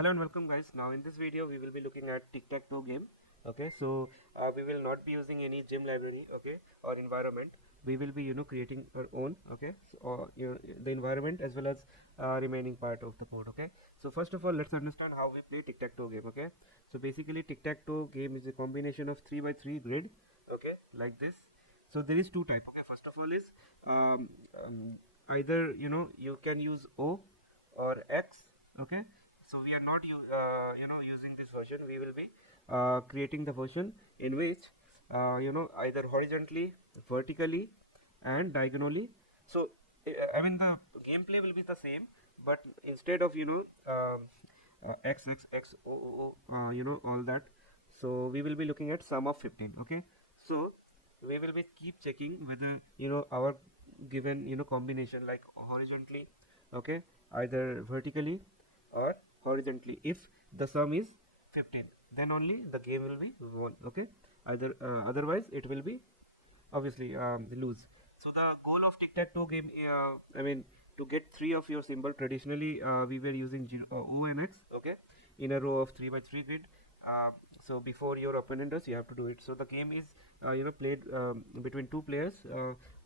Hello and welcome guys. Now in this video we will be looking at TicTacToe game. Okay, so we will not be using any gem library, okay, or environment. We will be creating our own, okay, so, or the environment as well as remaining part of the code. Okay, so first of all let's understand how we play TicTacToe game. Okay, so basically TicTacToe game is a combination of 3 by 3 grid, okay, like this. So there is two type. Okay, first of all is um, either you can use O or X. Okay, so we are not using this version. We will be creating the version in which either horizontally, vertically and diagonally. So I mean the gameplay will be the same, but instead of x x x o o o all that, so we will be looking at sum of 15. Okay, so we will be keep checking whether our given combination like horizontally, okay, either vertically or horizontally, if the sum is 15, then only the game will be won. Okay, either otherwise it will be obviously lose. So the goal of tic-tac-toe game, I mean, to get three of your symbol, traditionally we were using O and X, okay, in a row of 3 by 3 grid. So before your opponent does, you have to do it. So the game is played between two players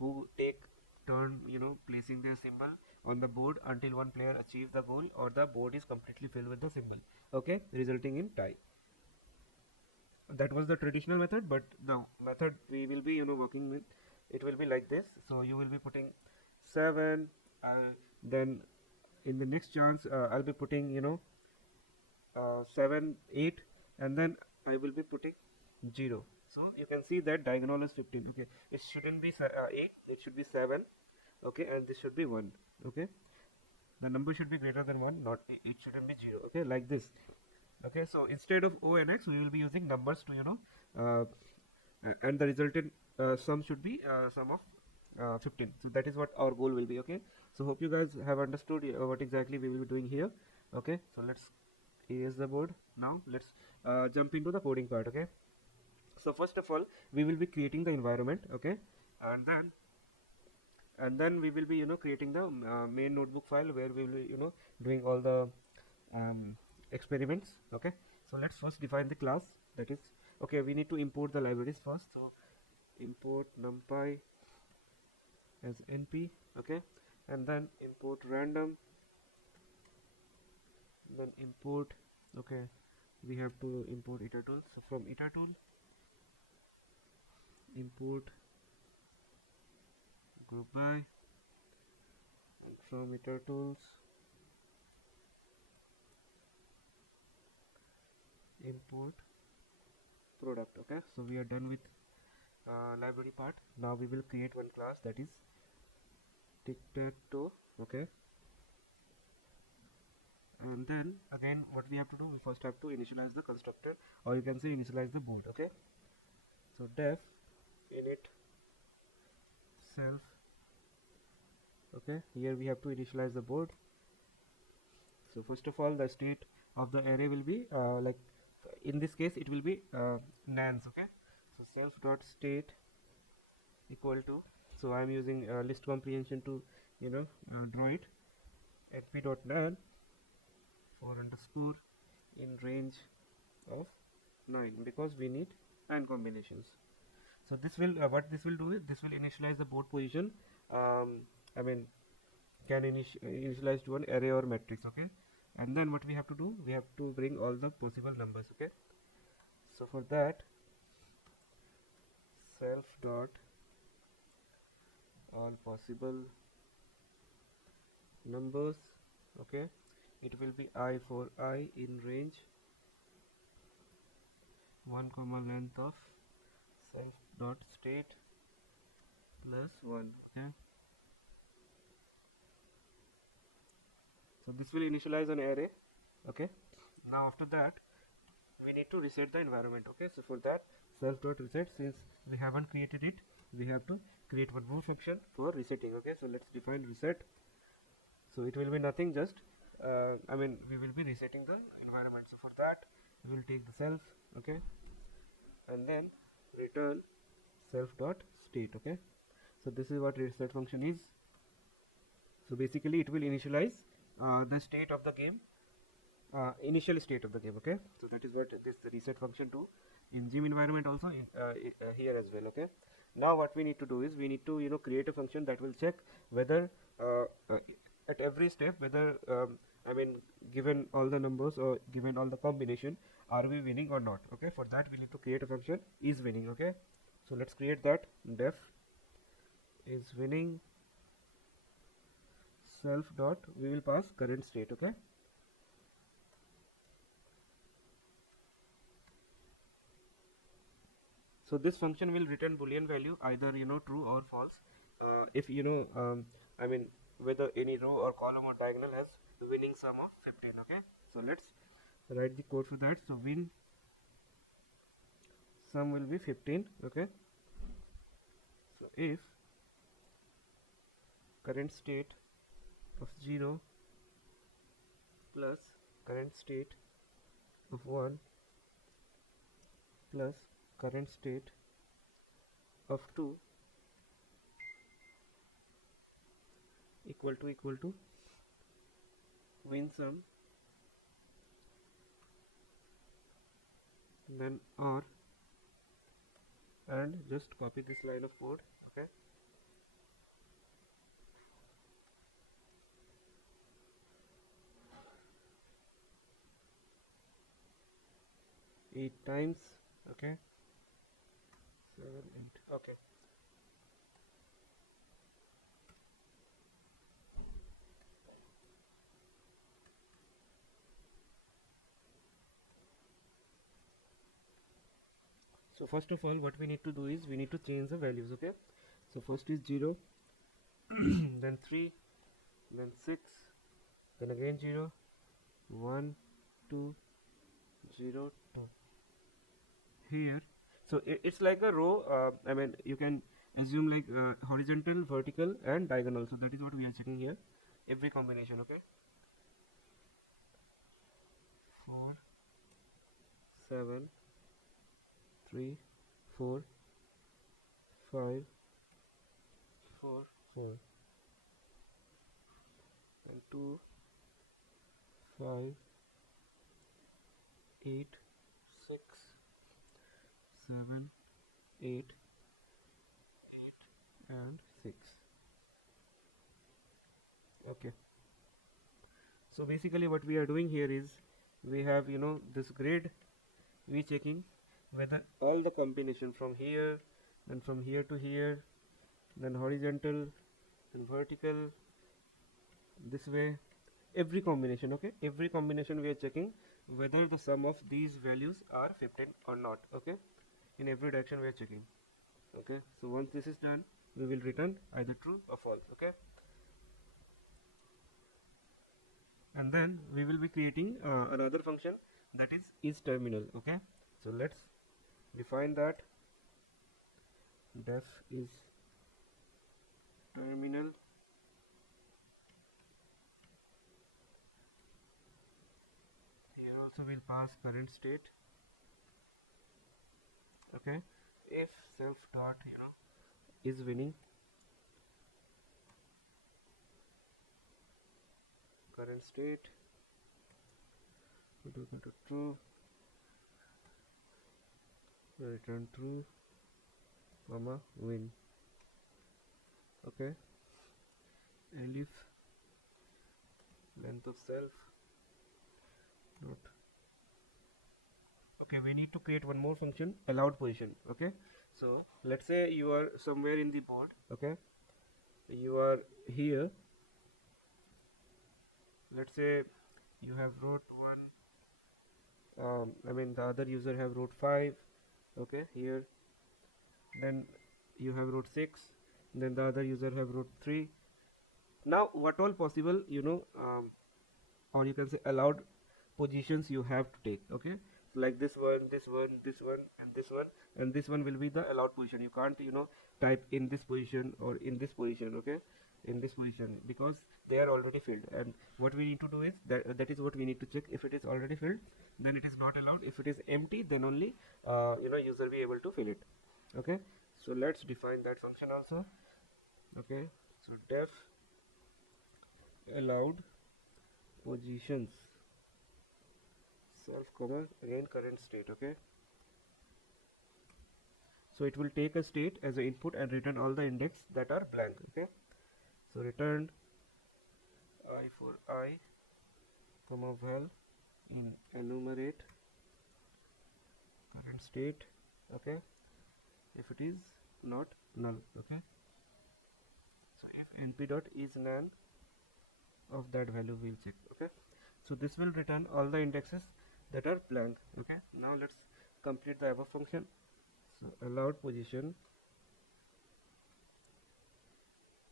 who take turn placing their symbol on the board until one player achieves the goal or the board is completely filled with the symbol, okay, resulting in tie. That was the traditional method, but the method we will be working with, it will be like this. So you will be putting 7, then in the next chance I'll be putting 7 8, and then I will be putting 0. So you can see that diagonal is 15. Okay, it shouldn't be 8, it should be 7. Okay, and this should be 1. Okay, the number should be greater than 1, not it shouldn't be 0. Okay, like this. Okay, so instead of O and X we will be using numbers to uh, and the resultant sum should be sum of 15. So that is what our goal will be. Okay, so hope you guys have understood what exactly we will be doing here. Okay, so let's erase the board. Now let's jump into the coding part. Okay, so first of all we will be creating the environment. Okay, and then we will be creating the main notebook file where we will be doing all the experiments. Okay, so let's first define the class. That is, okay, we need to import the libraries first. So import numpy as np, okay, and then import random, then import, okay, we have to import itertool. So from itertool import group by, and from itertools import product. Okay, so we are done with library part. Now we will create one class, that is TicTacToe. Okay, and then again what we have to do, we first have to initialize the constructor, or you can say initialize the board. Okay, so def init self. Okay, here we have to initialize the board. So first of all the state of the array will be like in this case it will be nans. Okay, so self dot state equal to, so I am using list comprehension to draw it, np.nan for underscore in range of 9, because we need 9 combinations. So this will what this will do is this will initialize the board position, I mean can initialize to an array or matrix. Okay, and then what we have to do, we have to bring all the possible numbers. Okay, so for that self dot all possible numbers, okay, it will be I for I in range 1 comma length of self dot state plus 1. Okay, so this will initialize an array. Okay, now after that we need to reset the environment. Okay, so for that self dot reset, since we haven't created it, we have to create one more function for resetting. Okay, so let's define reset. So it will be nothing, just I mean we will be resetting the environment. So for that we will take the self, okay, and then return self dot state. Okay, so this is what reset function is. So basically it will initialize the state of the game initial state of the game. Okay, so that is what this reset function do in gym environment, also in, here as well. Okay, now what we need to do is we need to create a function that will check whether uh, uh, at every step whether I mean, given all the numbers or given all the combination, are we winning or not. Okay, for that we need to create a function is winning. Okay, so let's create that. Def is winning self dot, we will pass current state. Okay, so this function will return boolean value, either true or false, if I mean, whether any row or column or diagonal has winning sum of 15. Okay, so let's write the code for that. So win sum will be 15. Okay, so if current state of 0 plus current state of 1 plus current state of 2 equal to win sum, then or, and just copy this line of code. Okay, 8 times. Okay, 7 8. Okay, so first of all what we need to do is we need to change the values. Okay, so first is 0 then 3, then 6, then again 0 1 2 0 2 here. So it's like a row, I mean, you can assume like horizontal, vertical and diagonal. So that is what we are checking here, every combination. Okay, 4 7 3 4 5 4 4 and 2 5 8 6 7 8 and 6. Okay, so basically what we are doing here is we have this grid, we checking whether all the combination from here, then from here to here, then horizontal, then vertical, this way, every combination. Okay, every combination we are checking whether the sum of these values are 15 or not. Okay, in every direction we are checking. Okay, so once this is done, we will return either true or false. Okay, and then we will be creating another function, that is terminal. Okay, so let's define that. Def is terminal. Here also we'll pass current state. Okay, if self dot is winning current state, we do go to true, return true, comma win. Okay, elif length of self not. Okay, we need to create one more function, allowed position. Okay, so let's say you are somewhere in the board. Okay, you are here, let's say you have wrote 1, I mean the other user have wrote 5. Okay, here, then you have wrote 6, then the other user have wrote 3. Now what all possible or you can say allowed positions you have to take. Okay, so like this one, this one, this one and this one, and this one will be the allowed position. You can't type in this position or in this position. Okay, in this position, because they are already filled, and what we need to do is that is what we need to check. If it is already filled, then it is not allowed. If it is empty, then only user be able to fill it. Okay, so let's define that function also. Okay, so def allowed positions. self comma again current state. Okay, so it will take a state as an input and return all the index that are blank. Okay, so return I for I comma val in enumerate current state. Okay, if it is not null. Okay, so if np dot is none of that value, we'll check. Okay, so this will return all the indexes that are blank. Okay, now let's complete the above function. So allowed position,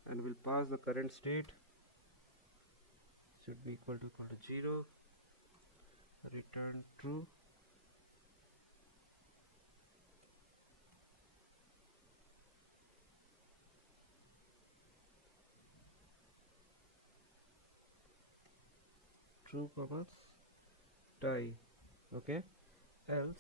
and we'll pass the current state should be equal to 0, return true. True commas tie. Okay, else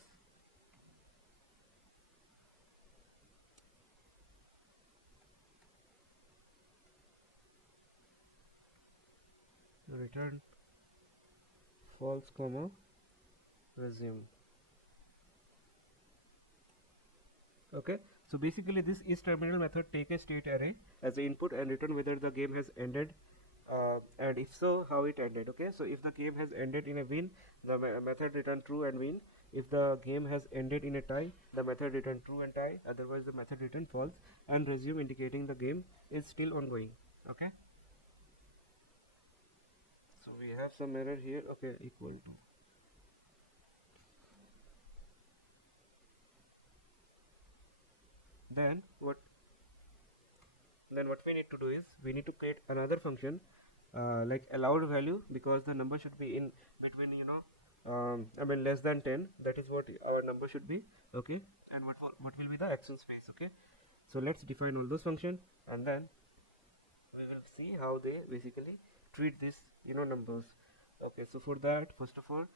return false comma resume. Okay, so basically this is terminal method take a state array as the input and return whether the game has ended, and if so, how it ended. Okay, so if the game has ended in a win, the method return true and win. If the game has ended in a tie, the method return true and tie, otherwise the method return false, and resume indicating the game is still ongoing. Okay, so we have some error here. Okay, equal to, then what we need to do is we need to create another function like allowed value, because the number should be in between, I mean less than 10. That is what our number should be. Okay, and what will be the action space. Okay, so let's define all those functions, and then we will see how they basically treat this numbers. Okay, so for that, first of all,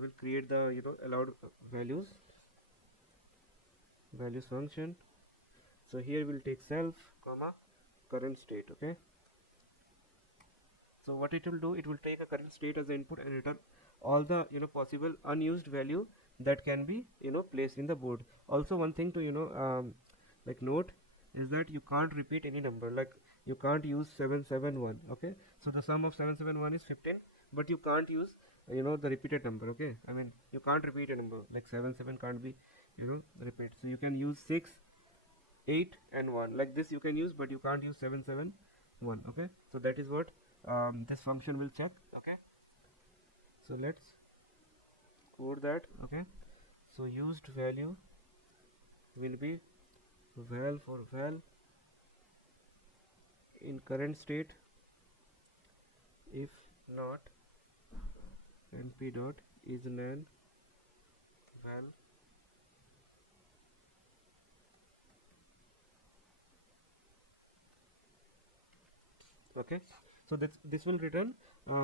we'll create the allowed values function. So here we'll take self comma current state. Okay, so what it will do, it will take a current state as the input and return all the possible unused value that can be placed in the board. Also, one thing to like note is that you can't repeat any number, like you can't use 771. Okay, so the sum of 771 is 15, but you can't use the repeated number. Okay, I mean you can't repeat a number like 7 can't be repeat. So you can use 6, 8 and 1 like this you can use, but you can't use 771. Okay, so that is what this function will check. Okay, so let's code that. Okay, so used value will be val for val in current state, if not np dot is nan val okay, so this will return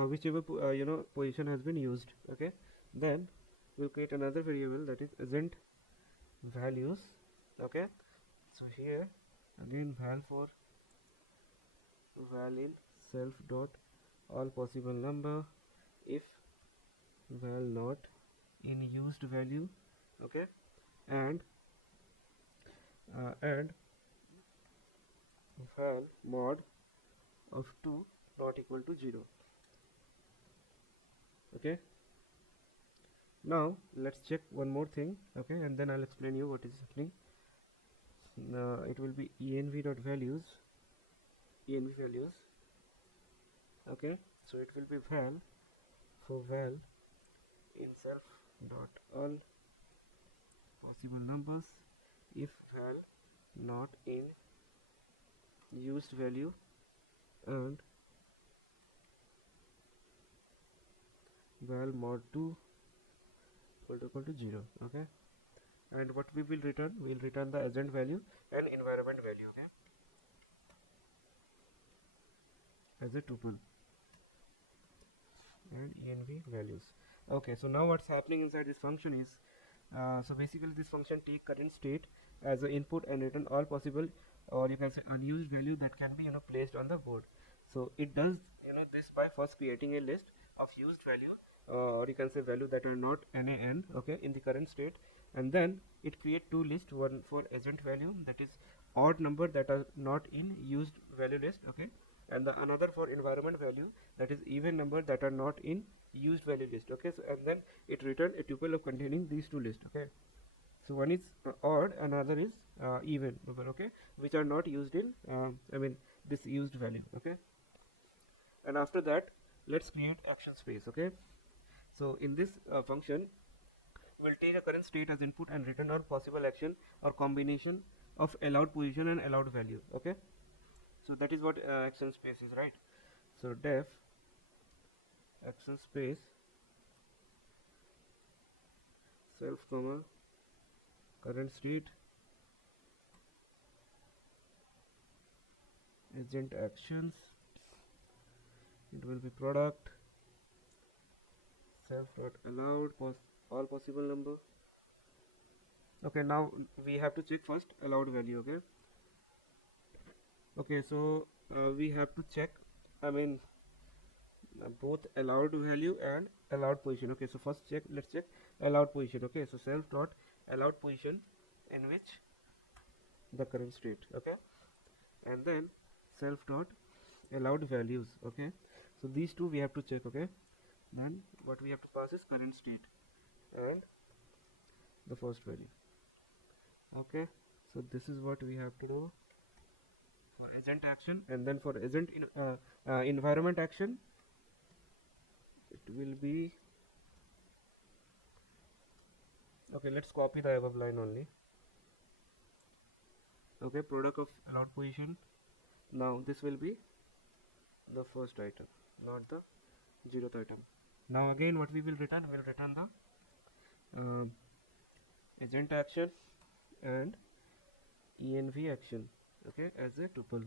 whichever position has been used. Okay, then we'll create another variable that is isn't values. Okay, so here again val for val in self dot all possible number if val not in used value. Okay, and val mod of 2 not equal to 0. Okay, now let's check one more thing. Okay, and then I'll explain you what is happening. It will be env dot values, env values. Okay, so it will be val for val in self dot all possible numbers if val not in used value and val mod 2 equal to 0. Okay, and what we will return, we will return the agent value and environment value. Okay, as a tuple and env values. Okay, so now what's happening inside this function is so basically this function take current state as an input and return all possible, or you can say unused value that can be placed on the board. So it does this by first creating a list of used value or you can say value that are not NaN, okay, in the current state, and then it create two lists, one for agent value, that is odd number that are not in used value list, okay, and the another for environment value, that is even number that are not in used value list, okay. So and then it return a tuple of containing these two lists, okay. So one is odd, another is even number, okay, which are not used in this used value, okay. And after that, let's create action space, okay. So in this function, we'll take a current state as input and return all possible action or combination of allowed position and allowed value, okay. So that is what action space is, right? So def action space self comma current state agent actions, it will be product self dot allowed all possible number, okay. Now we have to check first allowed value, okay. Okay, so we have to check both allowed value and allowed position, okay. So first let's check allowed position, okay. So self dot allowed position in which the current state, okay, and then self dot allowed values, okay. So these two we have to check, okay. Then what we have to pass is current state and the first value, okay. So this is what we have to do for agent action, and then for agent environment action, it will be, okay, let's copy the above line only, okay. Product of allowed position, now this will be the first item, not the 0th item. Now again what we will return, the agent action and env action, okay, as a tuple,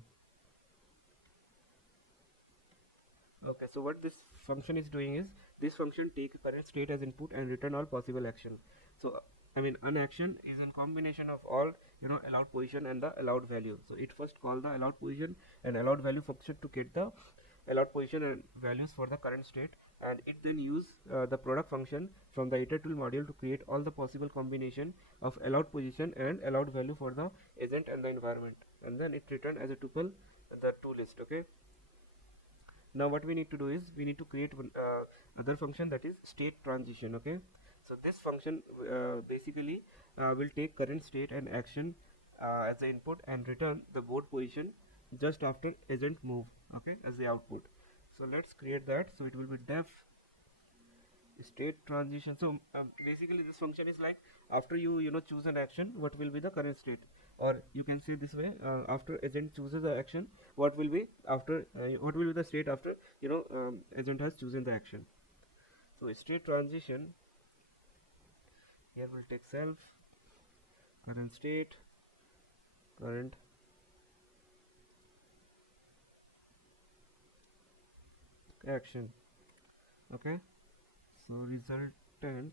okay. So what this function is doing is, this function take current state as input and return all possible action. So an action is a combination of all allowed position and the allowed value. So it first call the allowed position and allowed value function to get the allowed position and values for the current state, and it then use the product function from the iterable module to create all the possible combination of allowed position and allowed value for the agent and the environment, and then it return as a tuple the two list, okay. Now what we need to do is, we need to create one other function, that is state transition, okay. So this function basically will take current state and action as the input and return the board position just after agent move, okay, as the output. So let's create that. So it will be def state transition. So basically this function is like, after you choose an action, what will be the current state, or you can say this way, after agent chooses the action, what will be the state after agent has chosen the action. So state transition, here we'll take self current state current action, okay. So resultant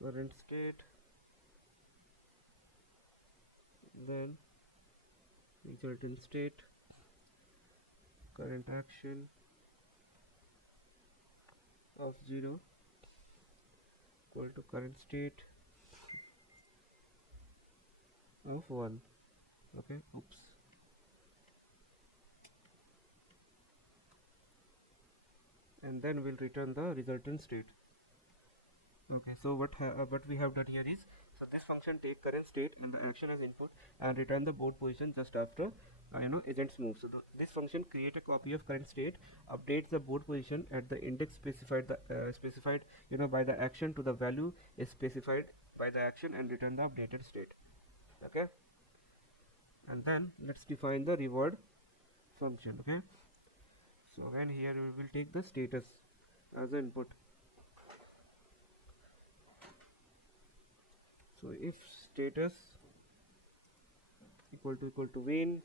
current state, then resultant state current action of 0 equal to current state of 1, okay. Oops. And then we'll return the resultant state, okay. So what we have done here is, so this function take current state and the action as input and return the board position just after agent's move. So this function create a copy of current state, updates the board position at the index specified by the action to the value is specified by the action, and return the updated state, okay. And then let's define the reward function, okay. So again here we will take the status as an input. So if status equal to win,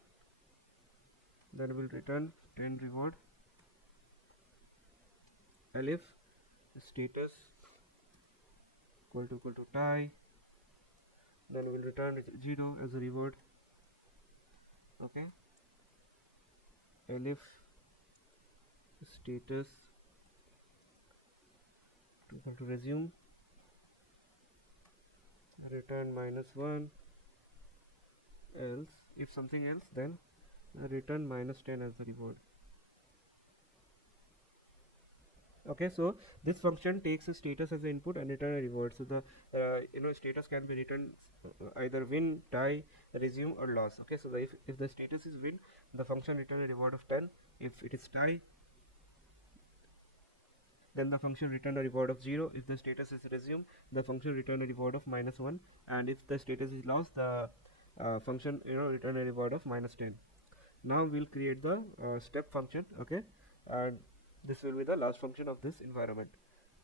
then we'll return 10 reward. Elif status equal to tie, then we'll return 0 as a reward, okay. elif status equal to resume, return -1, else if something else then return -10 as the reward. Okay, so this function takes a status as an input and return a reward. So the status can be written either win, tie, resume, or loss. Okay, so if the status is win, the function return a reward of 10. If it is tie, then the function return a reward of 0. If the status is resume, the function return a reward of -1, and if the status is loss, the function return a reward of -10. Now we'll create the step function. Okay, and this will be the last function of this environment.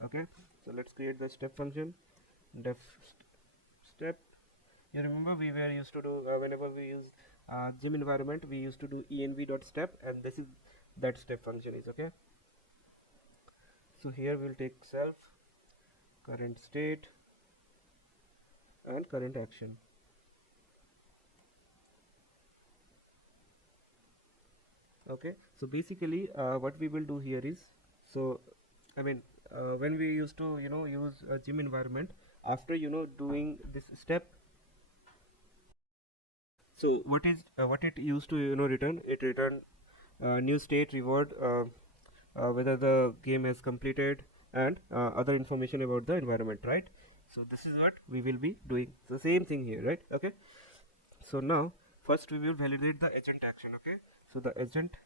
Okay, so let's create the step function. Def step. You remember we were used to do whenever we use gym environment, we used to do env.step, and this is that step function is. Okay, so here we'll take self, current state, and current action. Okay, so basically what we will do here is, so I mean when we used to use a gym environment, after doing this step, so what it used to return, it returned new state, reward, whether the game has completed, and other information about the environment, right? So this is what we will be doing, the same thing here, right? Okay, so now first we will validate the agent action. Okay, so the agent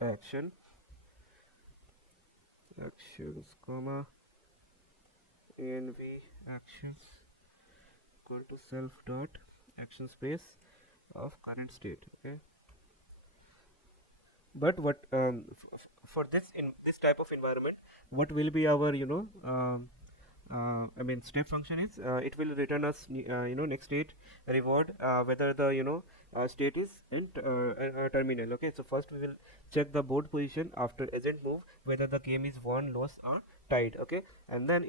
action actions comma env actions equal to self dot action space of current state. Okay, but what for this in this type of environment, what will be our step function is it will return us next state, reward, whether the state is in terminal. Okay, so first we will check the board position after agent move, whether the game is won, lost, or tied. Okay, and then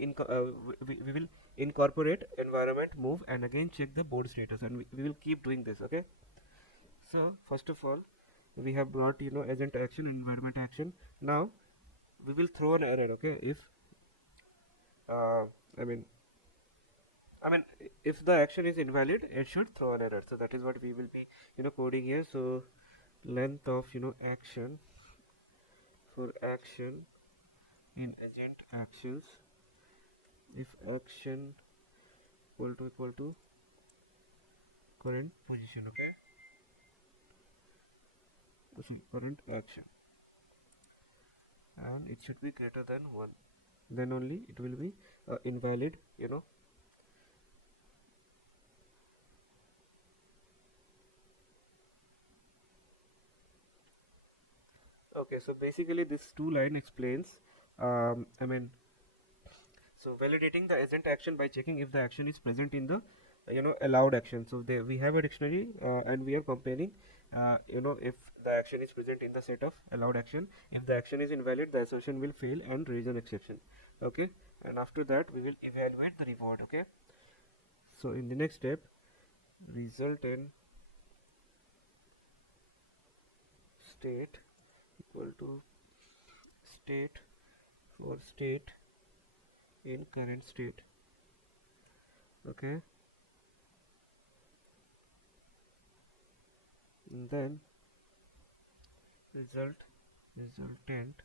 we will incorporate environment move and again check the board status, and we will keep doing this. Okay, so first of all we have brought agent action and environment action. Now we will throw an error. Okay, if uh, I mean if the action is invalid, it should throw an error. So that is what we will be coding here. So length of action for action in agent actions, if action equal to current position. Okay, current action, and it should be greater than 1, then only it will be invalid. Okay, so basically this two line explains so validating the agent action by checking if the action is present in the allowed action. So we have a dictionary and we are comparing if the action is present in the set of allowed action. If the action is invalid, the assertion will fail and raise an exception. Okay, and after that we will evaluate the reward. Okay, so in the next step, result in state equal to state for state in current state. Okay, and then resultant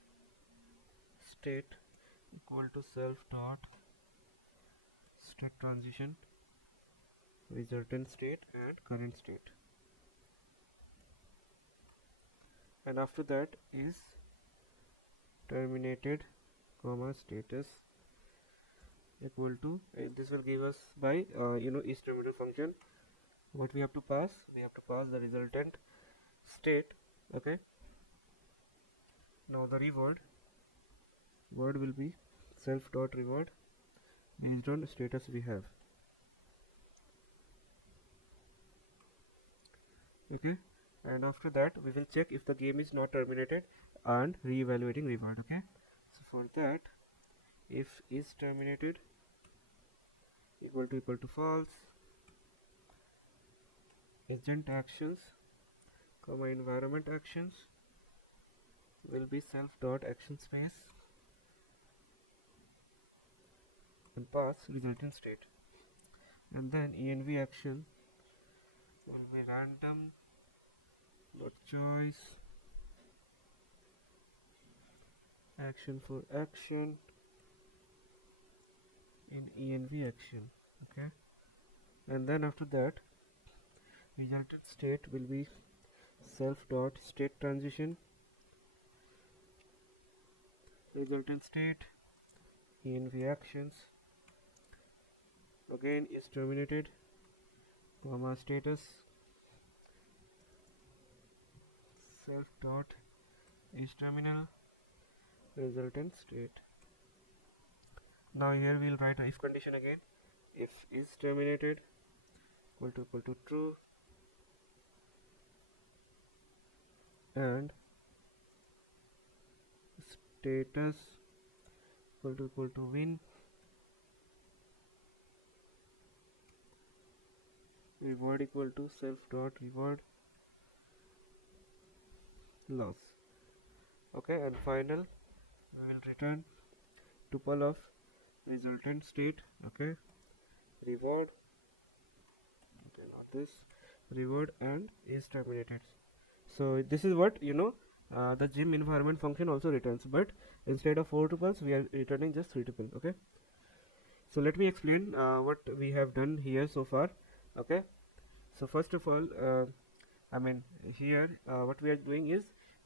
state equal to self dot state transition resultant state and current state, and after that is terminated comma status equal to this will give us by each terminal function. What we have to pass? We have to pass the resultant state. Okay, now the reward will be self dot reward based on status we have. Okay, and after that we will check if the game is not terminated and re-evaluating reward. Okay, so for that, if is terminated equal to false, agent actions comma environment actions will be self dot action space and pass resultant state, and then env action will be random dot choice action for action in env action. Okay, and then after that resultant state will be self dot state transition resultant state env actions again is terminated, comma status self dot is terminal resultant state. Now here we will write a if condition again. If is terminated equal to true and status equal to win, reward equal to self dot reward loss. Okay, and final we will return tuple of resultant state. Okay, reward, okay, not this, reward and is terminated. So this is what the gym environment function also returns, but instead of 4 tuples we are returning just 3 tuple. Okay, so let me explain what we have done here so far. Okay, so first of all here what we are doing is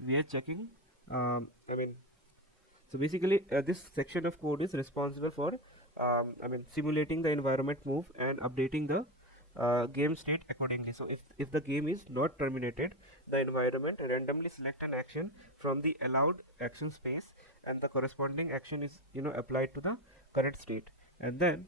we are checking so basically this section of code is responsible for simulating the environment move and updating the game state accordingly. So if the game is not terminated, the environment randomly select an action from the allowed action space and the corresponding action is applied to the current state, and then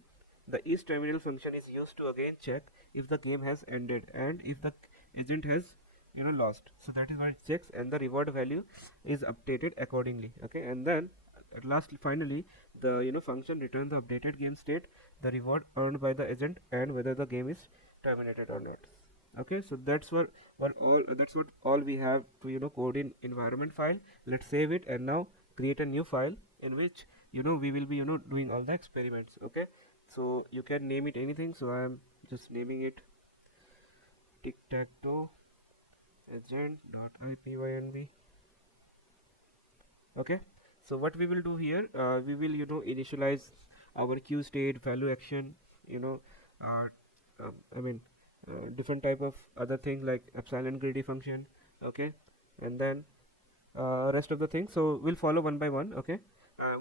the isTerminal function is used to again check if the game has ended and if the agent has lost. So that is what it checks, and the reward value is updated accordingly. Okay, and then at last finally the function return the updated game state, the reward earned by the agent, and whether the game is terminated or not. Okay, so that's what all we have to code in environment file. Let's save it and now create a new file in which we will be doing all the experiments. Okay, so you can name it anything, so I am just naming it TicTacToe agent.ipynb. Okay, so what we will do here, we will initialize our queue state, value action, different type of other things like epsilon greedy function. Okay, and then rest of the things, so we'll follow one by one. Okay,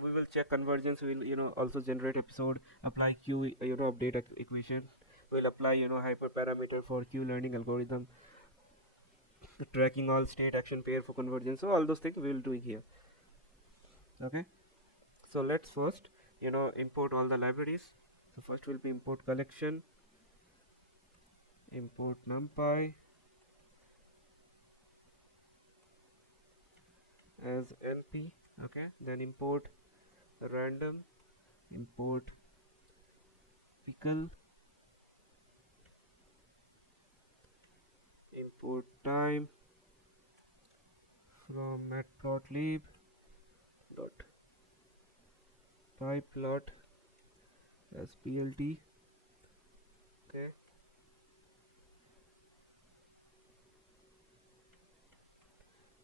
we will check convergence, we will also generate episode, apply queue update equation, we'll apply hyperparameter for queue learning algorithm, tracking all state action pair for convergence. So all those things we will do here. Okay, so let's first import all the libraries. So first will be import collection, import numpy as np. Okay, then import random, import pickle, import time from matplotlib dot pyplot as plt. Okay,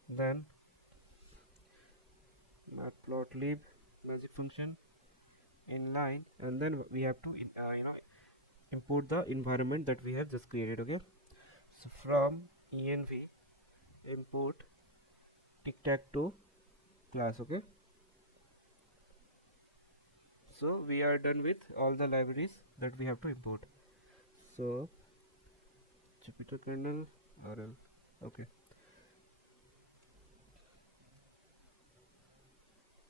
then matplotlib magic function inline, and then we have to import the environment that we have just created. Okay, so from env import TicTacToe class. Okay, so we are done with all the libraries that we have to import. So Jupyter kernel rl. Okay,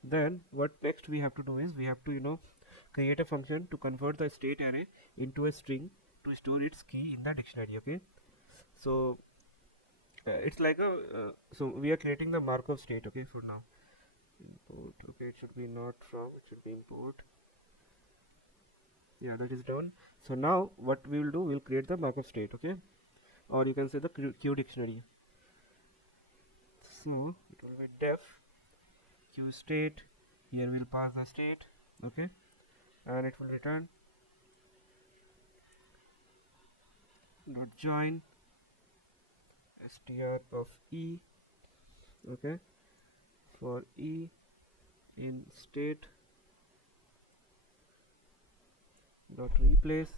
then what next we have to do is we have to create a function to convert the state array into a string to store its key in the dictionary. Okay, so it's like a so we are creating the Markov state. Okay, for now import. Okay, it should be not from, it should be import. Yeah, that is done. So now what we will do, we'll create the Markov state. Okay, or you can say the Q dictionary. So it will be def q state. Here we'll pass the state, okay, and it will return dot join str of e, okay, for e in state dot replace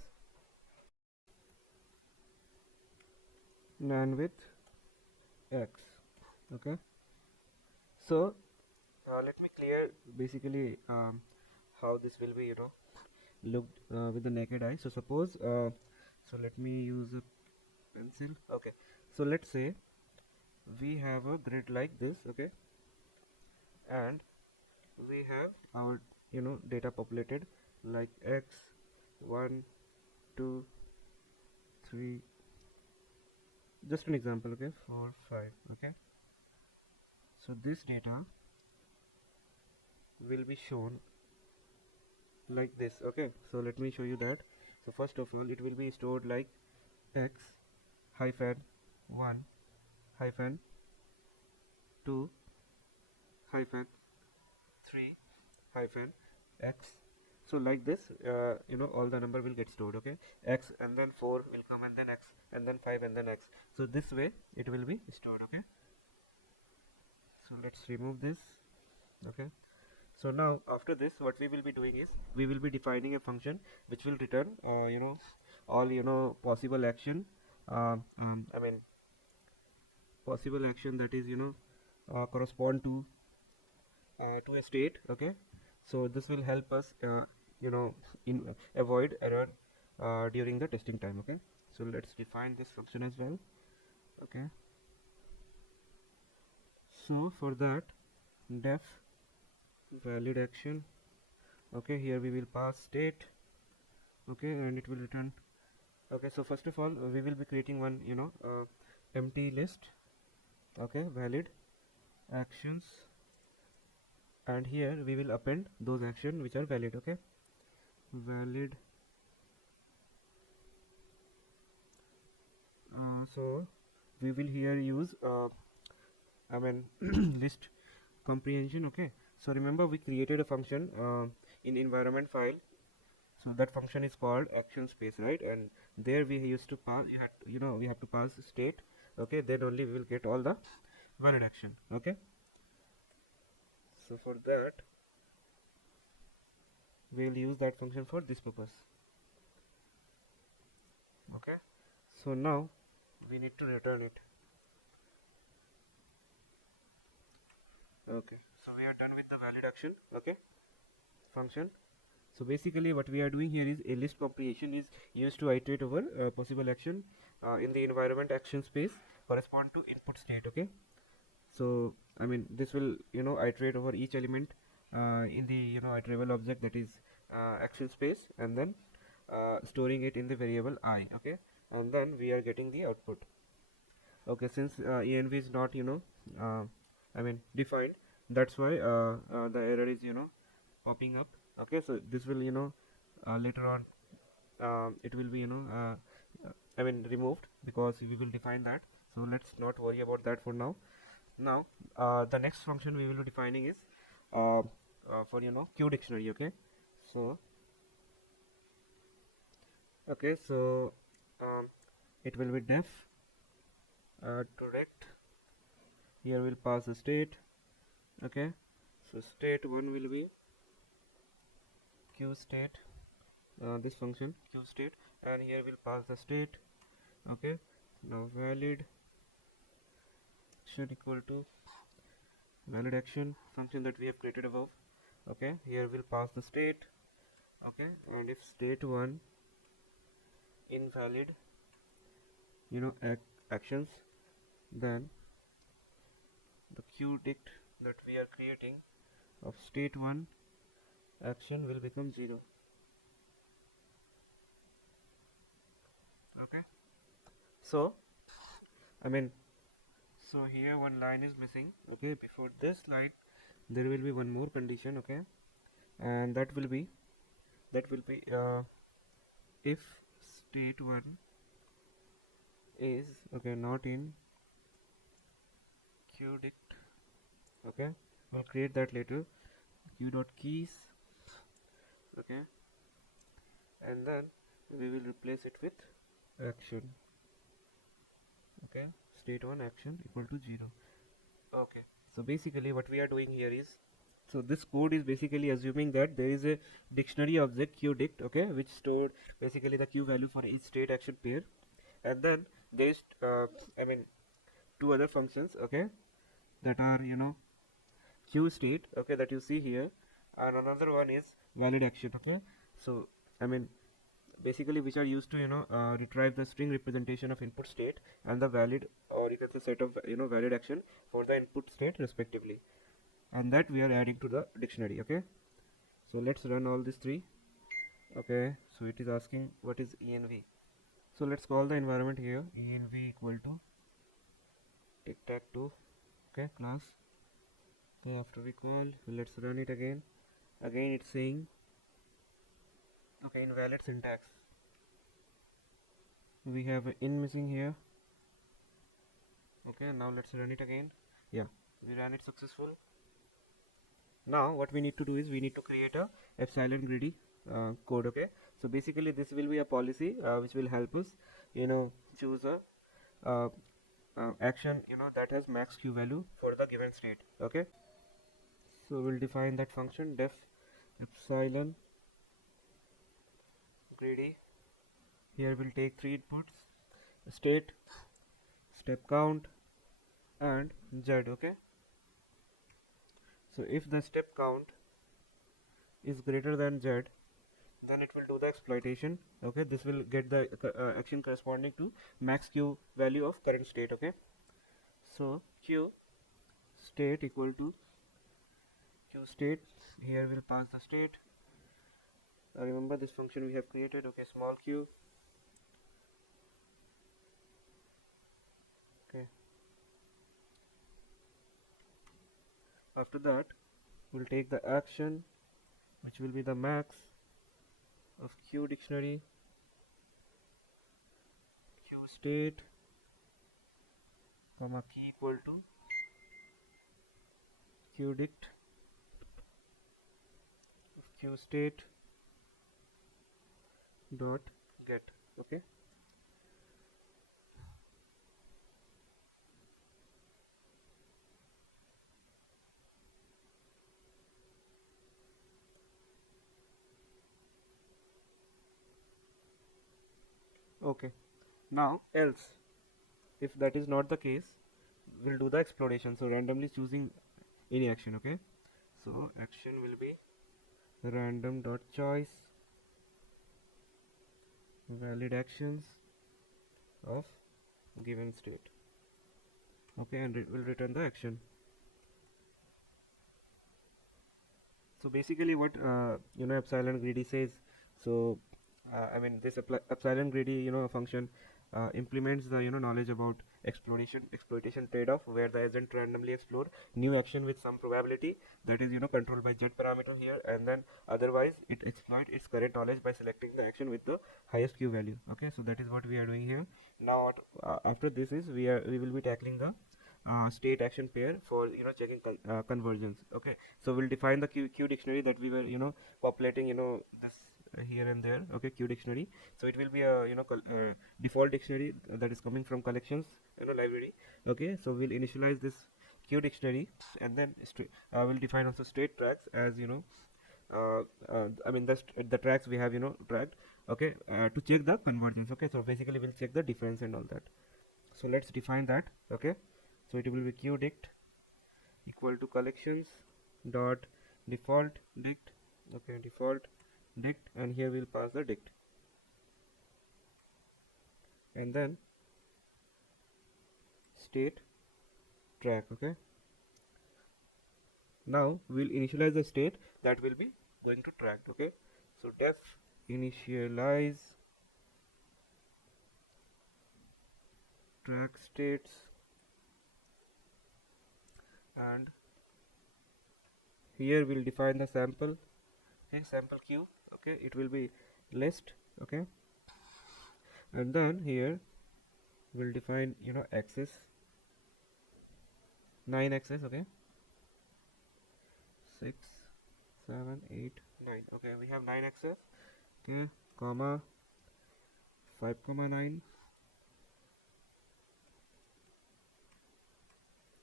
nan with x, okay. So let me clear basically how this will be looked with the naked eye. So suppose so let me use a pencil, okay. So let's say we have a grid like this, okay, and we have our data populated like x 1 2 3, just an example, okay, 4 5, okay. So this data will be shown like this, okay. So let me show you that. So first of all, it will be stored like x hyphen 1 hyphen 2 hyphen 3 hyphen x. So like this, all the number will get stored, okay. X and then 4 will come and then x and then 5 and then x. So this way it will be stored, okay. So let's remove this, okay. So now after this, what we will be doing is we will be defining a function which will return all possible action, I mean possible action that is correspond to a state, okay. So this will help us avoid error during the testing time, okay. So let's define this function as well, okay. So for that, def valid action, okay, here we will pass state, okay, and it will return, okay. So first of all, we will be creating one empty list, okay, valid actions, and here we will append those actions which are valid, okay. Valid so we will here use list comprehension, okay. So remember, we created a function in environment file. So that function is called action space, right? And there we used to pass, we have to pass state, okay. Then only we will get all the valid action, okay. So for that, we will use that function for this purpose, okay. So now we need to return it, okay. So we are done with the valid action, okay, function. So basically what we are doing here is a list comprehension is used to iterate over possible action in the environment action space correspond to input state, okay. So this will iterate over each element in the iterable object, that is action space, and then storing it in the variable I, okay, and then we are getting the output, okay. Since env is not defined, that's why the error is popping up, okay. So this will later on it will be removed because we will define that. So let's not worry about that for now. Now the next function we will be defining is for q dictionary, okay. So it will be def direct, here we'll pass the state, okay. So state 1 will be q state, this function q state, and here we'll pass the state, okay. Now valid action equal to valid action function that we have created above, okay. Here we'll pass the state, okay, and if state 1 invalid actions, then the q dict that we are creating of state 1 action will become 0, okay. So so here one line is missing, okay. Before this line there will be one more condition, okay, and that will be if state 1 is not in q dict, okay, We'll create that later. Q dot keys, okay, and then we will replace it with action, okay, state 1 action equal to 0. Okay, so basically what we are doing here is, so this code is basically assuming that there is a dictionary object qdict, okay, which stored basically the q value for each state action pair, and then there is I mean two other functions, okay, that are q state, okay, that you see here, and another one is valid action, okay. So I mean basically which are used to retrieve the string representation of input state and the valid, or you can say set of valid action for the input state respectively, and that we are adding to the dictionary, okay. So let's run all these three. Okay, so it is asking what is env. So let's call the environment here env equal to TicTacToe, okay, class. Okay, after we call, let's run it again. Again it's saying, okay, invalid syntax. We have a in missing here. Okay, now let's run it again. Yeah, we ran it successful. Now what we need to do is we need to create a epsilon greedy code, okay. So basically this will be a policy which will help us choose a uh, action that has max q value for the given state, okay. So we'll define that function def epsilon greedy. Here we'll take three inputs: state, step count, and z, okay. So if the step count is greater than z, then it will do the exploitation, okay. This will get the action corresponding to max q value of current state, okay. So q state equal to q state, here we'll pass the state. Remember this function we have created, okay, small q, okay. After that we'll take the action which will be the max of q dictionary, q state comma key equal to q dict of q state dot get, okay. Okay, now else if that is not the case, we'll do the exploration, so randomly choosing any action, okay. So action will be random dot choice valid actions of given state, okay, and it will return the action. So basically what epsilon greedy says, so I mean this epsilon greedy function implements the knowledge about exploitation trade-off, where the agent randomly explore new action with some probability that is controlled by z parameter here, and then otherwise it exploit its current knowledge by selecting the action with the highest q value, okay. So that is what we are doing here. Now after this is we will be tackling the state action pair for checking convergence, okay. So we'll define the q dictionary that we were populating this here and there, okay, q dictionary. So it will be a default dictionary that is coming from collections library, okay. So we'll initialize this q dictionary, and then we'll define also state tracks as I mean the tracks we have tracked, okay, to check the convergence, okay. So basically we'll check the difference and all that. So let's define that, okay. So it will be q dict equal to collections dot default dict, okay, default dict, and here we'll pass the dict, and then state track, okay. Now we'll initialize the state that will be going to track, okay. So def initialize track states, and here we'll define the sample, okay, sample q, okay, it will be list, okay, and then here we'll define axis 9 axis, okay, 6 7 8 9. Okay, we have 9 access. Okay, comma 5,9.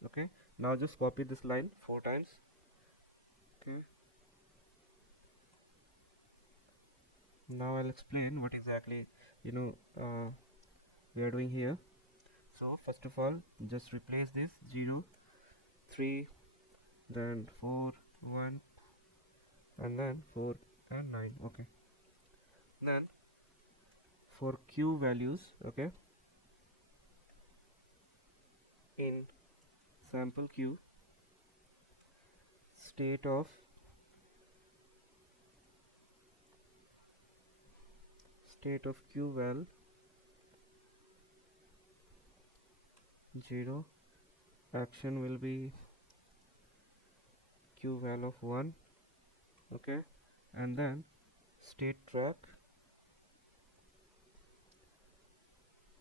Okay, now just copy this line 4 times. Okay, now I'll explain what exactly you know we are doing here. So first of all, just replace this 0 3, then 4 1, and then 4 and 9. Okay, then for q values, okay, in sample q, state of q val 0, action will be q val of 1. Okay, and then state track.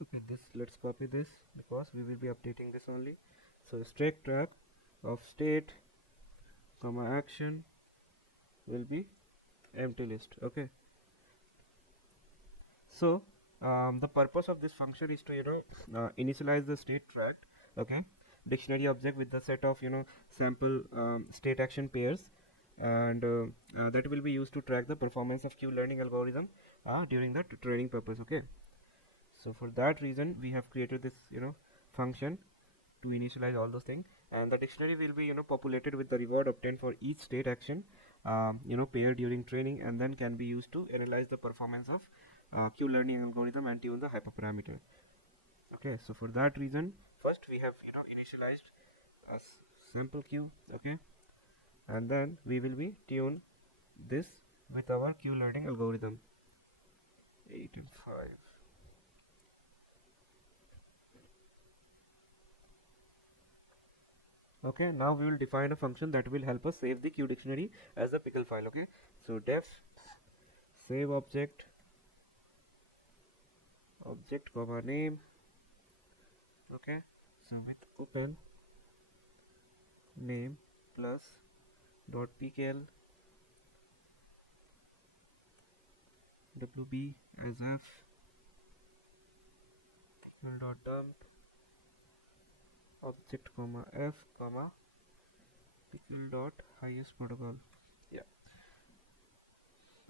Okay, this, let's copy this because we will be updating this only. So state track of state comma action will be empty list. Okay, so the purpose of this function is to initialize the state track, okay, dictionary object with the set of sample state action pairs, and that will be used to track the performance of q learning algorithm during the training purpose. Okay, so for that reason we have created this function to initialize all those things, and the dictionary will be populated with the reward obtained for each state action pair during training, and then can be used to analyze the performance of q learning algorithm and tune the hyperparameter. Okay, so for that reason first we have initialized a sample q. Okay, and then we will be tune this with our q learning algorithm. 8 and 5. Okay, now we will define a function that will help us save the q dictionary as a pickle file. Okay, so def save object comma name. Okay, so with open name plus dot pkl wb as f dot dump object comma f comma pickle dot highest protocol. Yeah.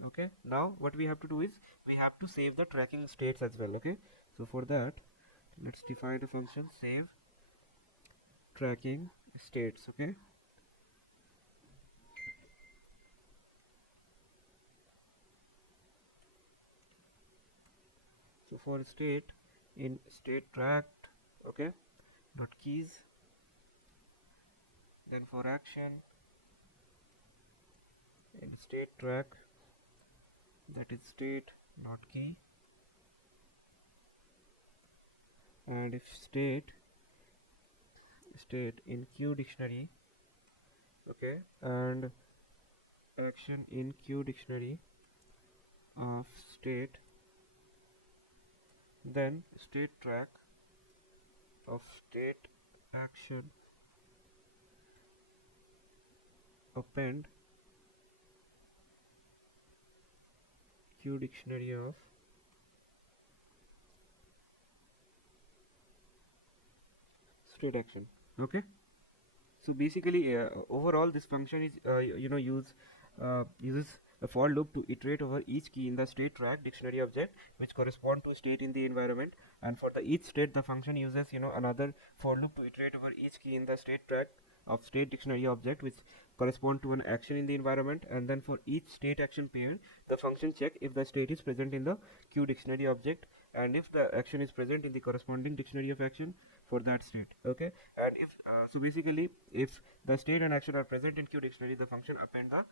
Okay, now what we have to do is we have to save the tracking states as well. Okay, so for that let's define a function save tracking states. Okay, so for state in state tracked, okay, dot keys, then for action in state track, that is state not key, and if state in q dictionary, okay, and action in q dictionary of state, then state track of state action append q dictionary of state action. Okay, so basically overall this function is uses a for loop to iterate over each key in the state track dictionary object which correspond to state in the environment, and for the each state the function uses another for loop to iterate over each key in the state track of state dictionary object which correspond to an action in the environment, and then for each state action pair the function check if the state is present in the q dictionary object and if the action is present in the corresponding dictionary of action for that state. Okay, and if so basically if the state and action are present in q dictionary, the function append the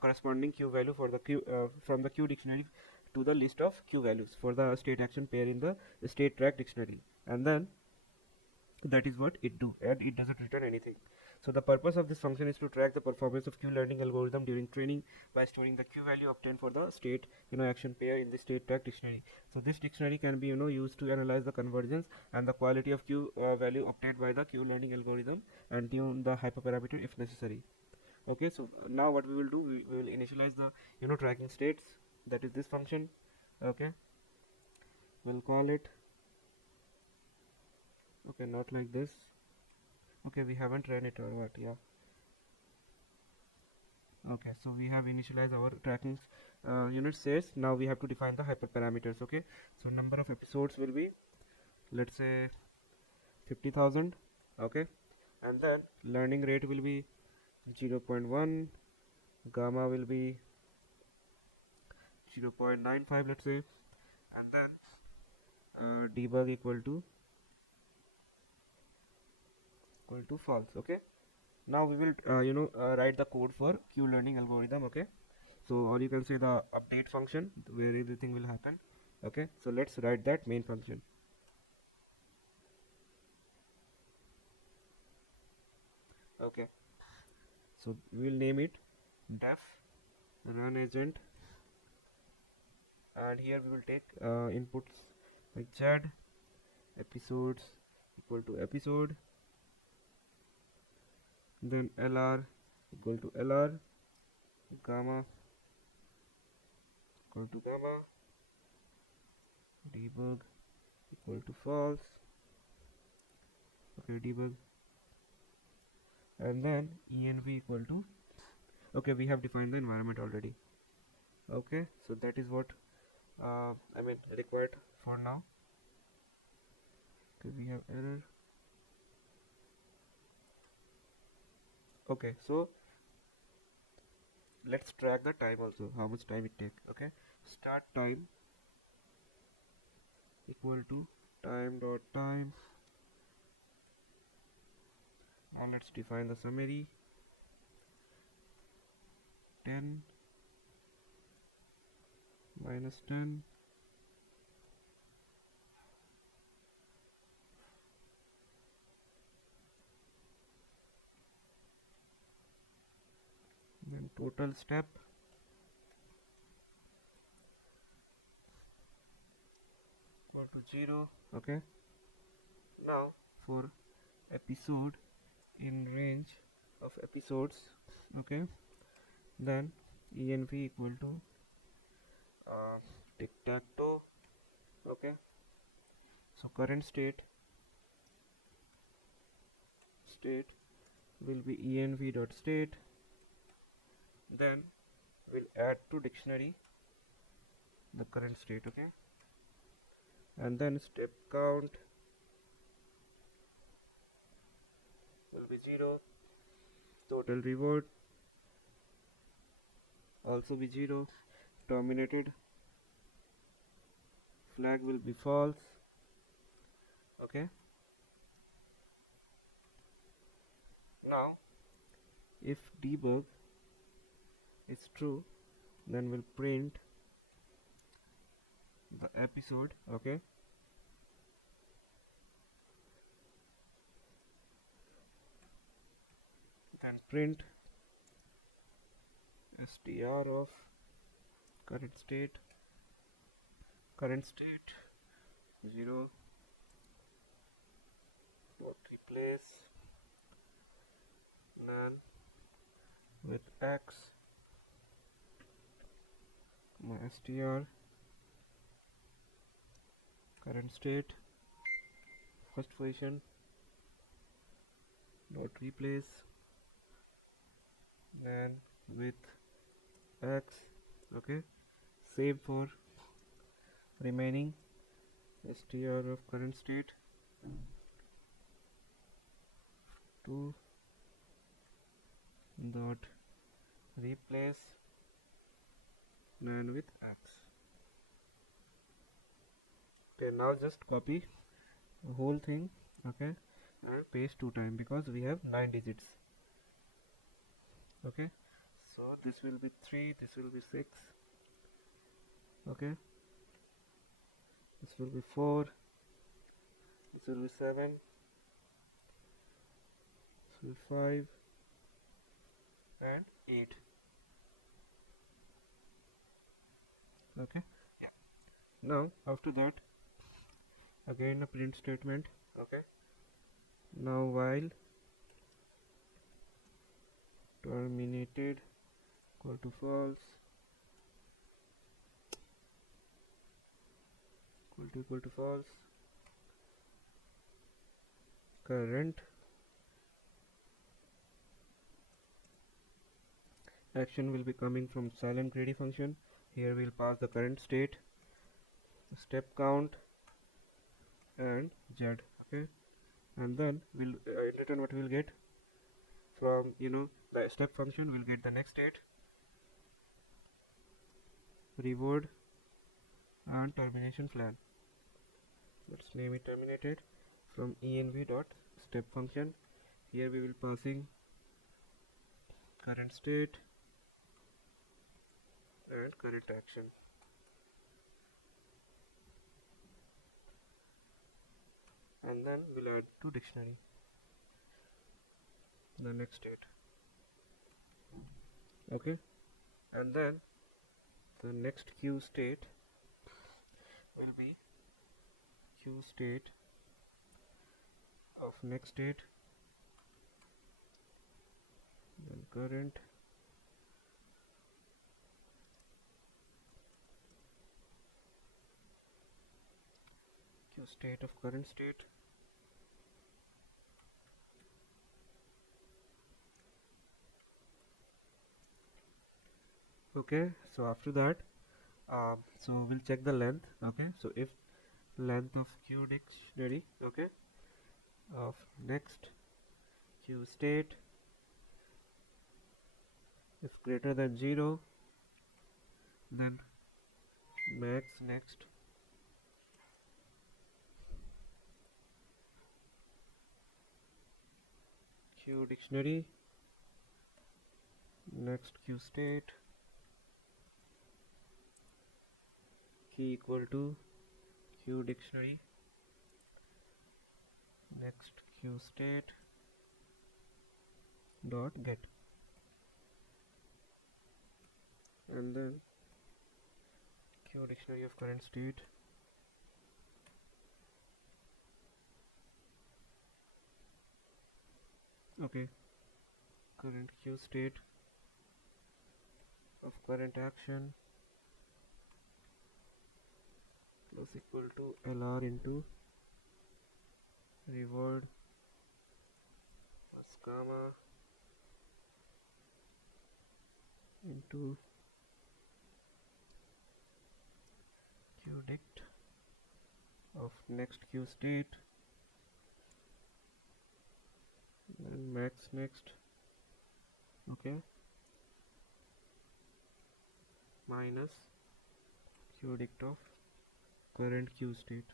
corresponding q value for the q from the q dictionary to the list of q values for the state action pair in the state track dictionary, and then that is what it do, and it doesn't return anything. So the purpose of this function is to track the performance of q learning algorithm during training by storing the q value obtained for the state action pair in the state track dictionary. So this dictionary can be used to analyze the convergence and the quality of q value obtained by the q learning algorithm and tune the hyperparameter if necessary. Okay, so now what we will do, we will initialize the tracking states, that is this function. Okay, we'll call it, okay, not like this. Okay, we haven't ran it or what? Yeah. Okay, so we have initialized our tracking unit states. Now we have to define the hyperparameters. Okay, so number of episodes will be, let's say, 50,000. Okay, and then learning rate will be 0.1, gamma will be 0.95, let's say, and then debug equal to false. Okay, now we will write the code for q learning algorithm. Okay, so, or you can say the update function where everything will happen. Okay, so let's write that main function. Okay, so we will name it def run agent, and here we will take inputs like chad episodes equal to episode, then lr equal to lr, gamma equal to gamma, debug equal to false. Okay, debug, and then env equal to, okay, we have defined the environment already. Okay, so that is what I mean required for now. Okay, we have error. Okay, so let's track the time also, how much time it take. Okay, start time equal to time. Now let's define the summary. 10 minus 10, then total step equal to 0. Okay, now for episode in range of episodes, okay, then env equal to TicTacToe. Okay, so current state will be env.state, then we'll add to dictionary the current state. Okay, and then step count will be 0, total reward also be 0, terminated flag will be false. Okay, now if debug is true, then we'll print the episode. Okay, then print str of current state 0, not replace, none with x, my str current state first position, not replace, then with x. Okay, same for remaining str of current state 2 dot replace none with x. Okay, now just copy the whole thing. Okay, and paste 2 times because we have 9 digits. Okay, so this will be 3, this will be 6. Okay, this will be 4, this will be 7, this will be 5 and 8. Okay, yeah. Now after that again a print statement. Okay, now while terminated equal to false, equal to false. Current action will be coming from silent greedy function. Here we'll pass the current state, step count, and z. Okay, and then we'll in return what we'll get from the step function, we'll get the next state, reward, and termination flag. Let's name it terminated from env dot step function. Here we will passing current state and current action. And then we'll add to dictionary the next state. Okay, and then the next Q state will be Q state of next state, then current, Q state of current state, okay. So after that so we'll check the length. Okay, so if length of Q dictionary, okay, of next Q state is greater than 0, then max next Q dictionary next Q state key equal to Q dictionary next Q state dot get, and then Q dictionary of current state okay, current Q state of current action plus equal to LR into reward plus gamma into Q dict of next Q state, then max next, okay, minus Q dict of current Q state.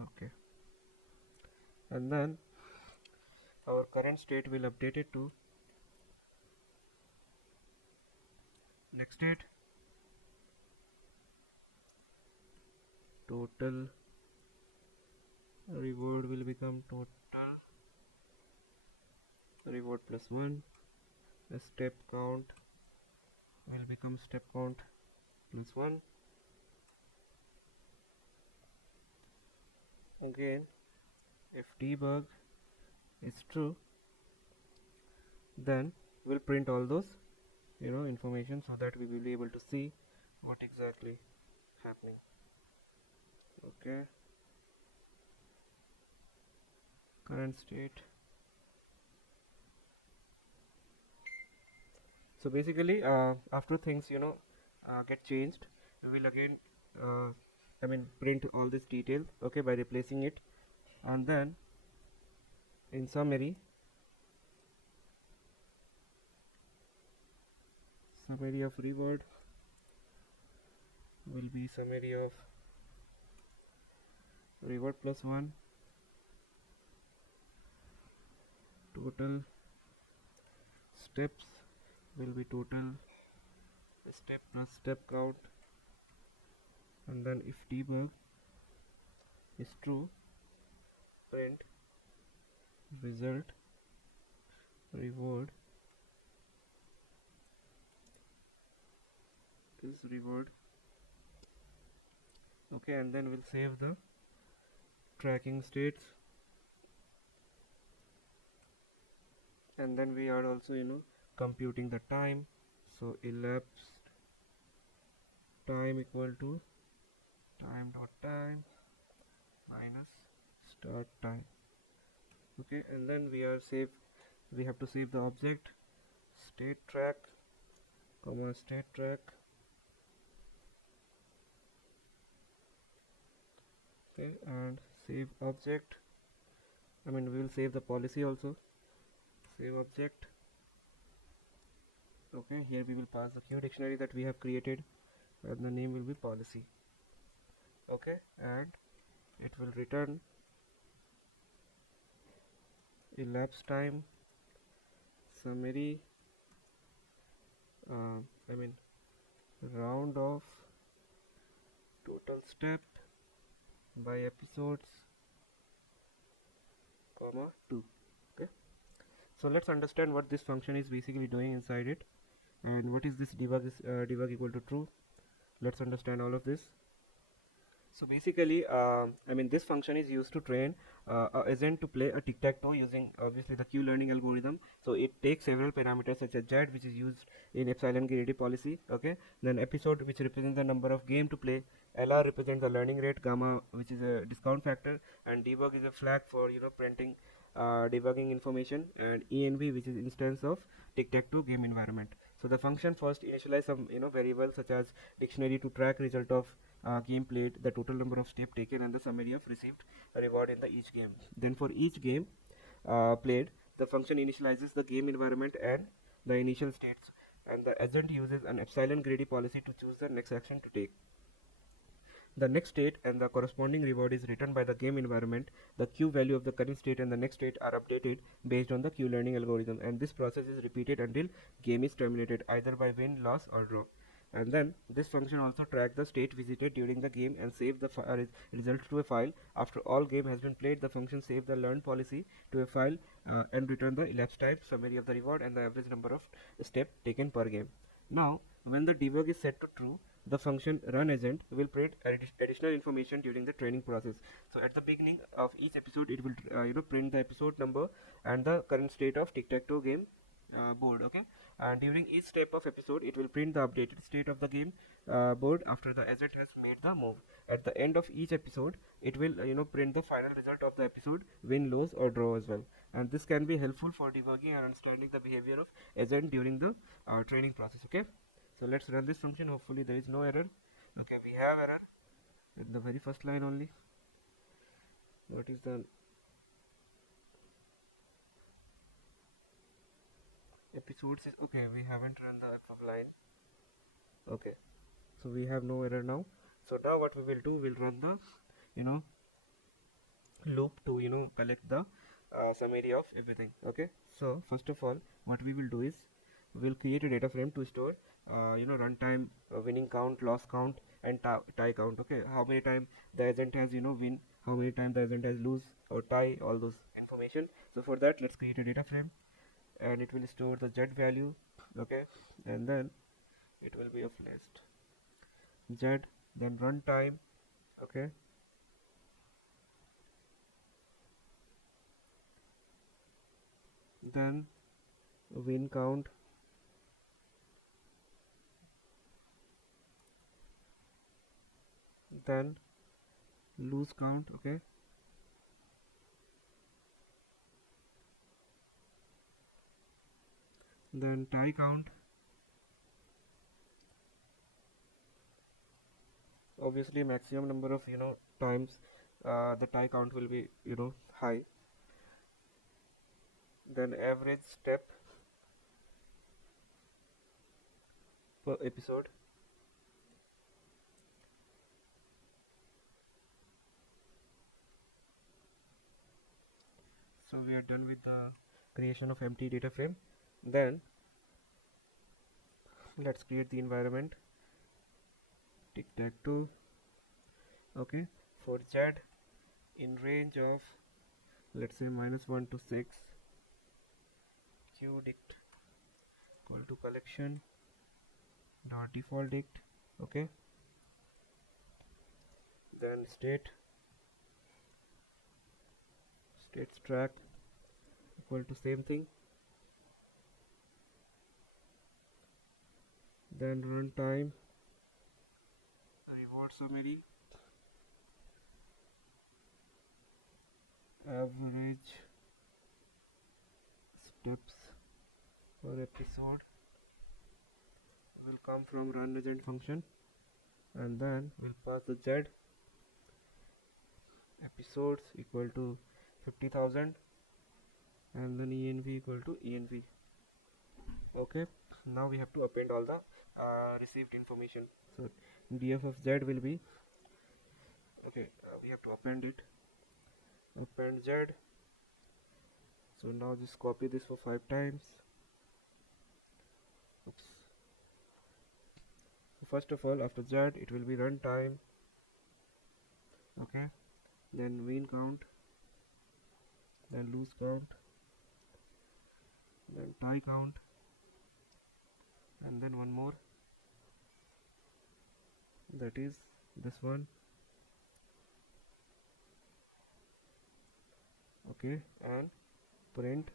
Okay, and then our current state will update it to next state, total reward will become total reward plus 1, the step count will become step count plus 1. Again, if debug is true, then we'll print all those information so that we will be able to see what exactly happening. Okay, current state. So basically after things get changed, we will again print all this detail, okay, by replacing it, and then in summary of reward will be summary of reward plus 1, total steps will be total step plus step count, and then if debug is true, print result reward is reward, okay, and then we'll save the tracking states, and then we are also computing the time. So elapsed time equal to time minus start time. Okay, and then we have to save the object state track comma state track. Okay, and save object, we will save the policy also. Save object. Okay, here we will pass the Q dictionary that we have created, and the name will be policy. Okay, and it will return elapsed time summary, uh, I mean round off total step by episodes comma 2. Okay, so let's understand what this function is basically doing inside it, and what is this debug equal to true. Let's understand all of this. So basically, this function is used to train a agent to play a tic-tac-toe using obviously the Q-learning algorithm. So it takes several parameters such as Z, which is used in epsilon greedy policy. Okay, then episode, which represents the number of game to play. LR represents the learning rate. Gamma, which is a discount factor, and debug is a flag for printing debugging information, and env, which is instance of tic-tac-toe game environment. So the function first initialize some variables such as dictionary to track result of game played, the total number of steps taken, and the summary of received reward in the each game. Then for each game played, the function initializes the game environment and the initial states, and the agent uses an epsilon greedy policy to choose the next action to take. The next state and the corresponding reward is written by the game environment. The Q value of the current state and the next state are updated based on the Q learning algorithm, and this process is repeated until game is terminated either by win, loss, or draw. And then this function also tracks the state visited during the game and save the result to a file. After all game has been played, the function save the learned policy to a file and return the elapsed time, summary of the reward, and the average number of steps taken per game. Now, when the debug is set to true, the function run agent will print additional information during the training process. So at the beginning of each episode, it will print the episode number and the current state of tic-tac-toe game board. Okay, and during each step of episode, it will print the updated state of the game board after the agent has made the move. At the end of each episode, it will print the final result of the episode, win, lose, or draw as well. And this can be helpful for debugging and understanding the behavior of agent during the training process. Okay, so let's run this function. Hopefully there is no error. Okay, we have error in the very first line only. What is the episodes is okay, we haven't run the f of line. Okay, so we have no error now. So now what we will do, we'll run the loop to collect the summary of everything. Okay, so first of all, what we will do is we'll create a data frame to store runtime, winning count, loss count, and tie count. Okay, how many time the agent has win, how many time the agent has lose or tie, all those information. So for that, let's create a data frame, and it will store the Z value. Okay, and then it will be of list Z, then runtime. Okay, then win count, then lose count. Okay, then tie count. Obviously maximum number of times the tie count will be high. Then average step per episode. So we are done with the creation of empty data frame. Then let's create the environment TicTacToe. Okay, for Z in range of let's say -1 to 6, Q dict equal to collection dot default dict. Okay, then state states track equal to same thing, then runtime reward summary, average steps per episode will come from run agent function, and then we'll pass the z episodes equal to 50,000 and then env equal to env. Okay, now we have to append all the received information. So df of z will be okay, we have to append it, append z. So now just copy this for 5 times. Oops. So first of all, after z it will be runtime, okay, then win count, then lose count, then tie count, and then one more, that is this one. Okay, and print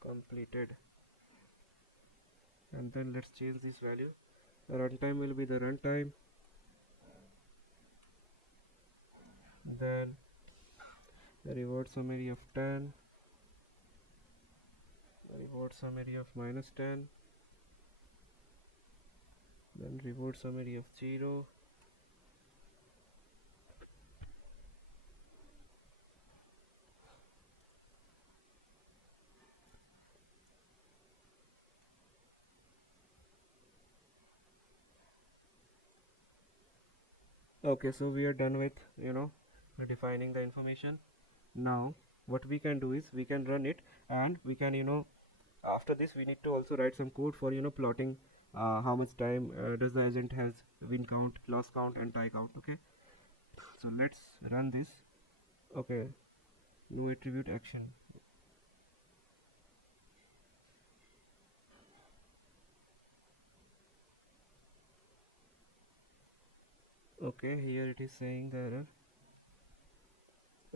completed, and then let's change this value. The runtime will be the runtime, then the reward summary of 10, the reward summary of -10, then reward summary of 0, okay. So we are done with defining the information. Now what we can do is we can run it, and we can after this we need to also write some code for plotting how much time does the agent has win count, loss count, and tie count. Okay, so let's run this. Okay, no attribute action. Okay, here it is saying the error.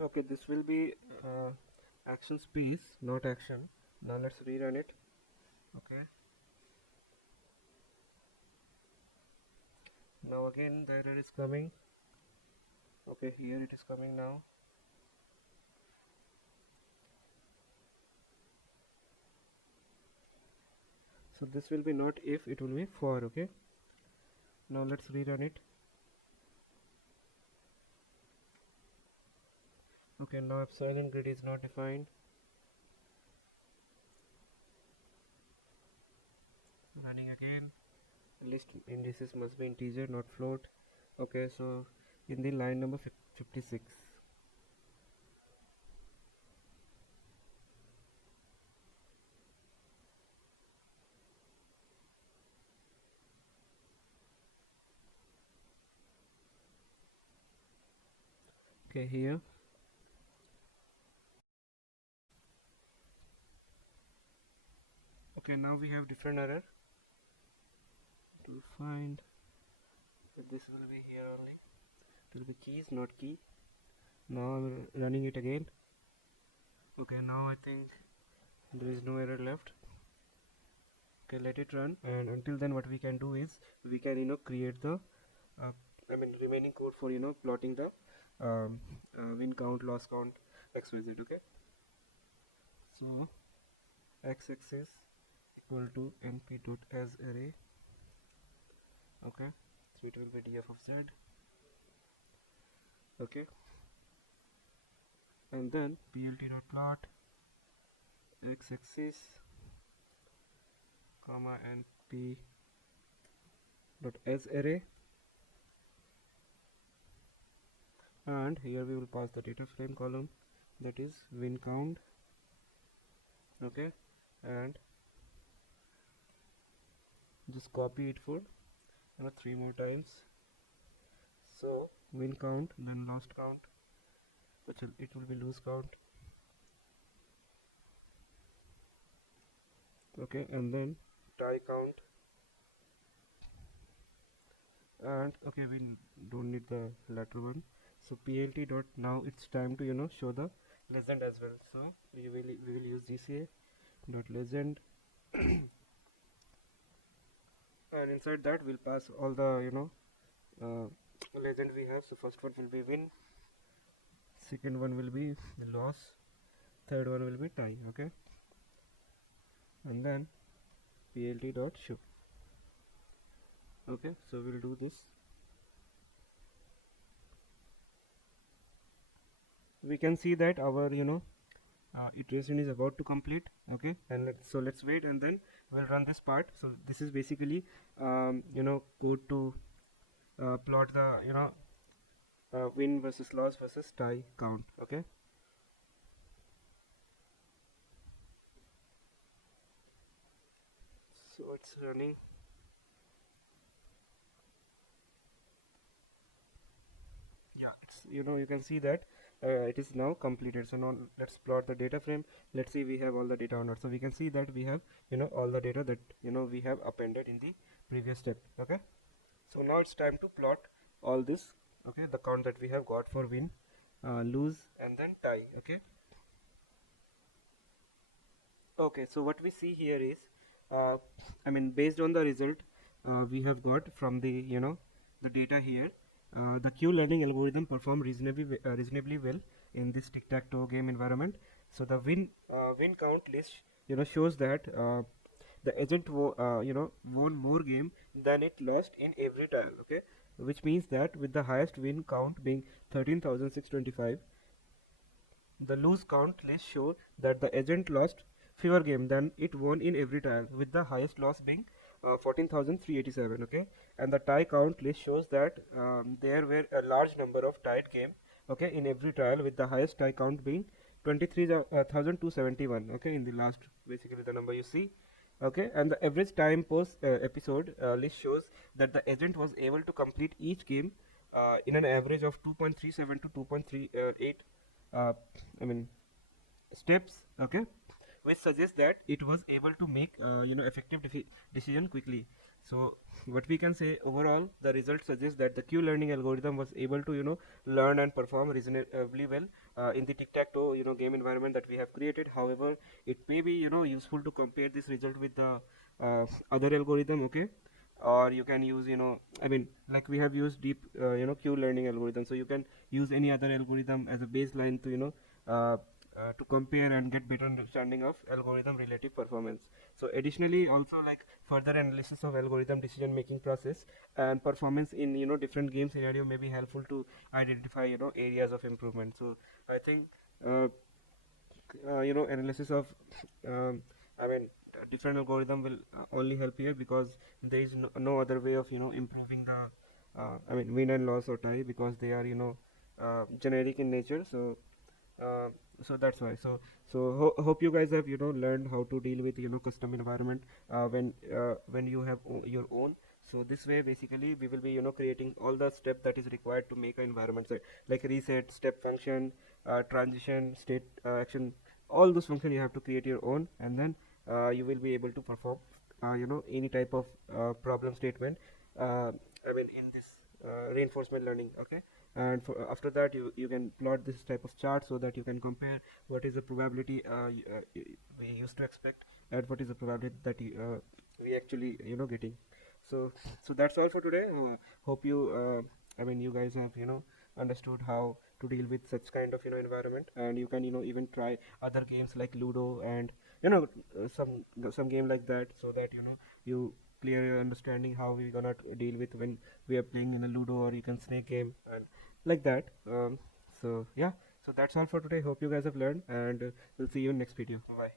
Okay, this will be action piece, not action. Now let's rerun it. Okay, now again the error is coming. Okay, here it is coming now. So this will be not if, it will be for. Okay, now let's rerun it. Okay, now epsilon grid is not defined. Running again. List indices must be integer, not float. Okay, so in the line number 56. Okay, here. Okay, now we have different error to find. This will be here only. It will be keys, not key. Now I'm running it again. Okay, now I think there is no error left. Okay, let it run, and until then what we can do is we can create the remaining code for plotting the win count, loss count, xyz. Okay, so x-axis equal to np.asArray. Okay, so it will be df of z. Okay, and then plt.plot x-axis comma np.asArray, and here we will pass the data frame column, that is win count. Okay, and just copy it for 3 more times. So win count, then lost count, which it will be lose count. Okay, and then tie count, and okay, we don't need the latter one. So plt dot, now it's time to show the legend as well. So we will use GCA dot legend, and inside that we'll pass all the legend we have. So first one will be win, second one will be loss, third one will be tie. Okay, and then plt dot show. Okay, so we'll do this. We can see that our iteration is about to complete. Okay, and let's wait, and then we'll run this part. So this is basically code to plot the win versus loss versus tie count. Okay, so it's running. Yeah, it's you can see that it is now completed. So now let's plot the data frame. Let's see we have all the data or not. So we can see that we have all the data that we have appended in the previous step. Okay, so now it's time to plot all this. Okay, the count that we have got for win, lose, and then tie. Okay, so what we see here is based on the result we have got from the the data here, the Q learning algorithm performed reasonably well in this tic-tac-toe game environment. So the win count list shows that the agent won more game than it lost in every tile. Okay, which means that with the highest win count being 13,625, the lose count list show that the agent lost fewer game than it won in every tile, with the highest loss being 14,387. Okay, and the tie count list shows that there were a large number of tied game. Okay, in every trial, with the highest tie count being 23,271. Okay, in the last, basically the number you see. Okay, and the average time post episode list shows that the agent was able to complete each game in an average of 2.37 to 2.38 uh, I mean steps. Okay, which suggests that it was able to make effective decision quickly. So what we can say, overall the result suggests that the Q learning algorithm was able to learn and perform reasonably well in the tic-tac-toe game environment that we have created. However, it may be useful to compare this result with the other algorithm. Okay, or you can use like we have used deep Q learning algorithm, so you can use any other algorithm as a baseline to to compare and get better understanding of algorithm relative performance. So additionally, also, like, further analysis of algorithm decision making process and performance in different game scenario may be helpful to identify areas of improvement. So I think analysis of different algorithm will only help here, because there is no other way of improving the win and loss or tie, because they are generic in nature. So so that's why. So hope you guys have learned how to deal with custom environment when you have your own. So this way, basically, we will be creating all the step that is required to make an environment, like reset, step function, transition, state action. All those functions you have to create your own, and then you will be able to perform any type of problem statement in this reinforcement learning. Okay, and after that, you can plot this type of chart so that you can compare what is the probability we used to expect, and what is the probability that we actually getting. So that's all for today. Hope you you guys have understood how to deal with such kind of environment, and you can even try other games like Ludo and some game like that, so that you clear your understanding how we gonna deal with when we are playing in a Ludo, or you can snake game and like that. So yeah, so that's all for today. Hope you guys have learned, and we'll see you in next video. Bye.